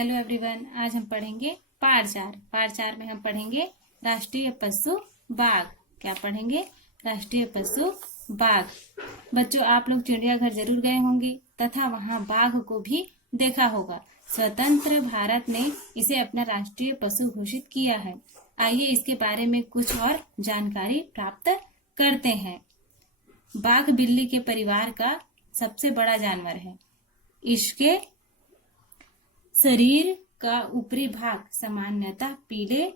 Hello everyone, आज हम पढ़ेंगे पार्ट 4 में हम पढ़ेंगे राष्ट्रीय पशु बाघ। क्या पढ़ेंगे? राष्ट्रीय पशु बाघ। बच्चों, आप लोग चिड़ियाघर जरूर गए होंगे तथा वहां बाघ को भी देखा होगा। स्वतंत्र भारत ने इसे अपना राष्ट्रीय पशु घोषित किया है। आइए इसके बारे में कुछ और जानकारी प्राप्त करते हैं। बाघ बिल्ली के परिवार का सबसे बड़ा जानवर है। इसके शरीर का ऊपरी भाग सामान्यतः पीले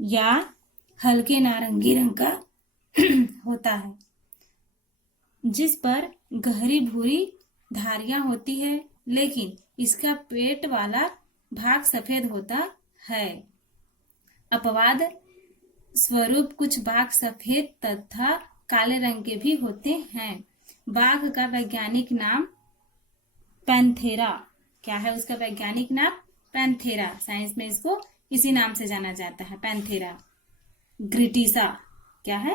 या हल्के नारंगी रंग का होता है, जिस पर गहरी भूरी धारियां होती है, लेकिन इसका पेट वाला भाग सफेद होता है। अपवाद स्वरूप कुछ बाघ सफेद तथा काले रंग के भी होते हैं। बाघ का वैज्ञानिक नाम पैंथेरा। क्या है उसका वैज्ञानिक नाम? पैंथेरा। साइंस में इसको इसी नाम से जाना जाता है, पैंथेरा ग्रिटिसा। क्या है?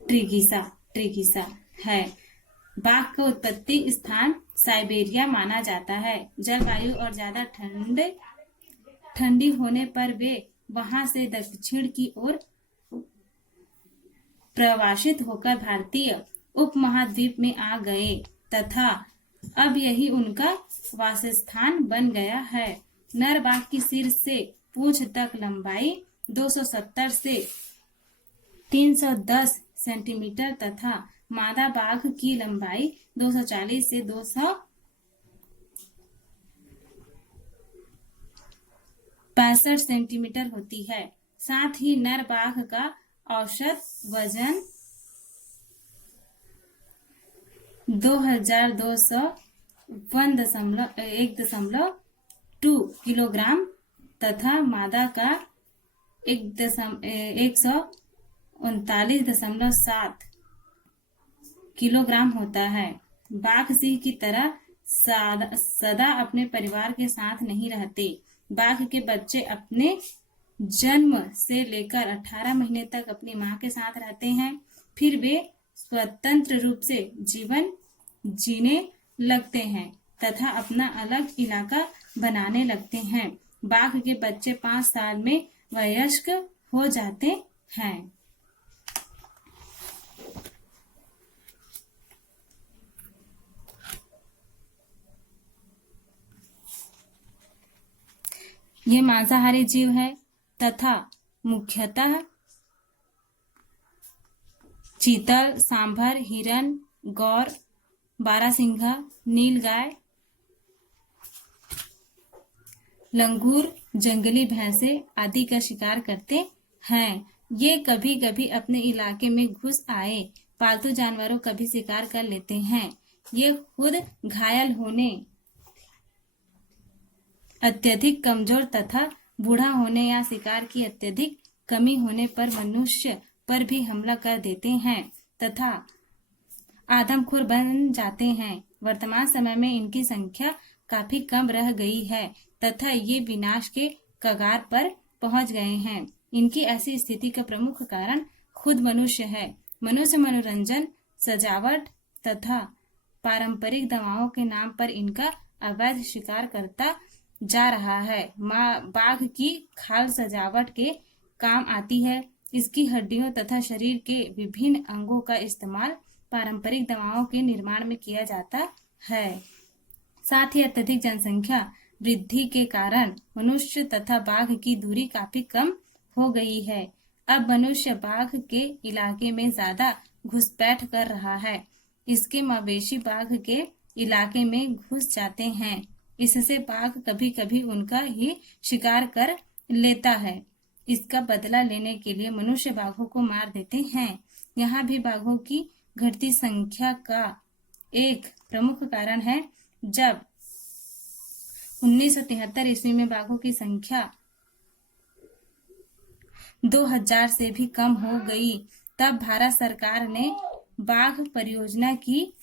ट्रिगिसा है। बाघ का उत्पत्ति स्थान साइबेरिया माना जाता है। जलवायु और ज्यादा ठंडी होने पर वे वहां से दक्षिण की ओर प्रवासित होकर भारतीय उपमहाद्वीप में आ गए तथा अब यही उनका वासस्थान बन गया है। नर बाघ की सिर से पूंछ तक लंबाई 270 से 310 सेंटीमीटर तथा मादा बाघ की लंबाई 240 से 265 सेंटीमीटर होती है। साथ ही नर बाघ का औसत वजन 2201.2 किलोग्राम तथा मादा का 139.7 किलोग्राम होता है। बाघ सिंह की तरह सदा अपने परिवार के साथ नहीं रहते। बाघ के बच्चे अपने जन्म से लेकर 18 महीने तक अपनी मां के साथ रहते हैं, फिर वे स्वतंत्र रूप से जीवन जीने लगते हैं तथा अपना अलग इलाका बनाने लगते हैं। बाघ के बच्चे 5 साल में वयस्क हो जाते हैं। ये मांसाहारी जीव है तथा मुख्यतः चीतल, सांभर, हिरन, गौर, बारहसिंघा, नीलगाय, लंगूर, जंगली भैंसे आदि का शिकार करते हैं। ये कभी कभी अपने इलाके में घुस आए पालतू जानवरों का भी शिकार कर लेते हैं। ये खुद घायल होने, अत्यधिक कमजोर तथा बूढ़ा होने या शिकार की अत्यधिक कमी होने पर मनुष्य पर भी हमला कर देते हैं तथा आदमखोर बन जाते हैं। वर्तमान समय में इनकी संख्या काफी कम रह गई है तथा ये विनाश के कगार पर पहुंच गए हैं। इनकी ऐसी स्थिति का प्रमुख कारण खुद मनुष्य है। मनुष्य मनोरंजन, सजावट तथा पारंपरिक दवाओं के नाम पर इनका अवैध शिकार करता जा रहा है। बाघ की खाल सजावट के काम आती है। इसकी हड्डियों तथा शरीर के विभिन्न अंगों का इस्तेमाल पारंपरिक दवाओं के निर्माण में किया जाता है। साथ ही अत्यधिक जनसंख्या वृद्धि के कारण मनुष्य तथा बाघ की दूरी काफी कम हो गई है। अब मनुष्य बाघ के इलाके में ज्यादा घुसपैठ कर रहा है। इसके मवेशी बाघ के इलाके में घुस जाते हैं। इससे बाघ कभी कभी उनका ही शिकार कर लेता है। इसका बदला लेने के लिए मनुष्य बाघों को मार देते हैं। यहाँ भी बाघों की घटती संख्या का एक प्रमुख कारण है। जब 1973 ईस्वी में बाघों की संख्या 2000 से भी कम हो गई, तब भारत सरकार ने बाघ परियोजना की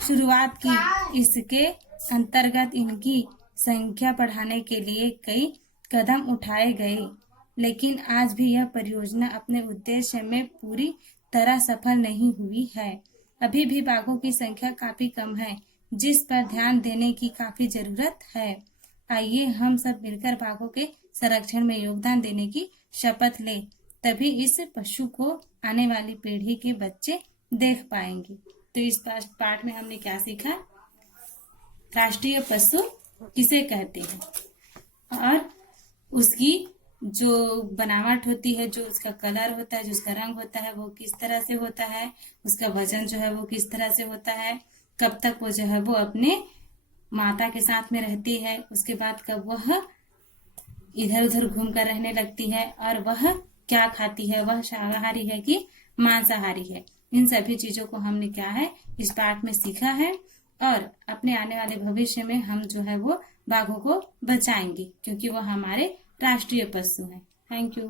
शुरुआत की। इसके अंतर्गत इनकी संख्या बढ़ाने के लिए कई कदम उठाए गए, लेकिन आज भी यह परियोजना अपने उद्देश्य में पूरी तरह सफल नहीं हुई है। अभी भी बाघों की संख्या काफी कम है। जिस पर ध्यान देने की काफी जरूरत है। आइए हम सब मिलकर बाघों के संरक्षण में योगदान देने की शपथ लें, तभी इस पशु को आने वाली पीढ़ी के बच्चे देख पाएंगे। तो इस पाठ में हमने क्या सीखा? राष्ट्रीय पशु किसे कहते हैं और उसकी जो बनावट होती है, जो उसका कलर होता है, जो उसका रंग होता है, वो किस तरह से होता है, उसका वजन जो है वो किस तरह से होता है, कब तक वो जो है वो अपने माता के साथ में रहती है, उसके बाद कब वह इधर उधर घूम कर रहने लगती है, और वह क्या खाती है, वह शाकाहारी है कि मांसाहारी है। इन सभी चीजों को हमने क्या है इस पाठ में सीखा है, और अपने आने वाले भविष्य में हम जो है वो बाघों को बचाएंगे, क्योंकि वो हमारे राष्ट्रीय पशु हैं। Thank you.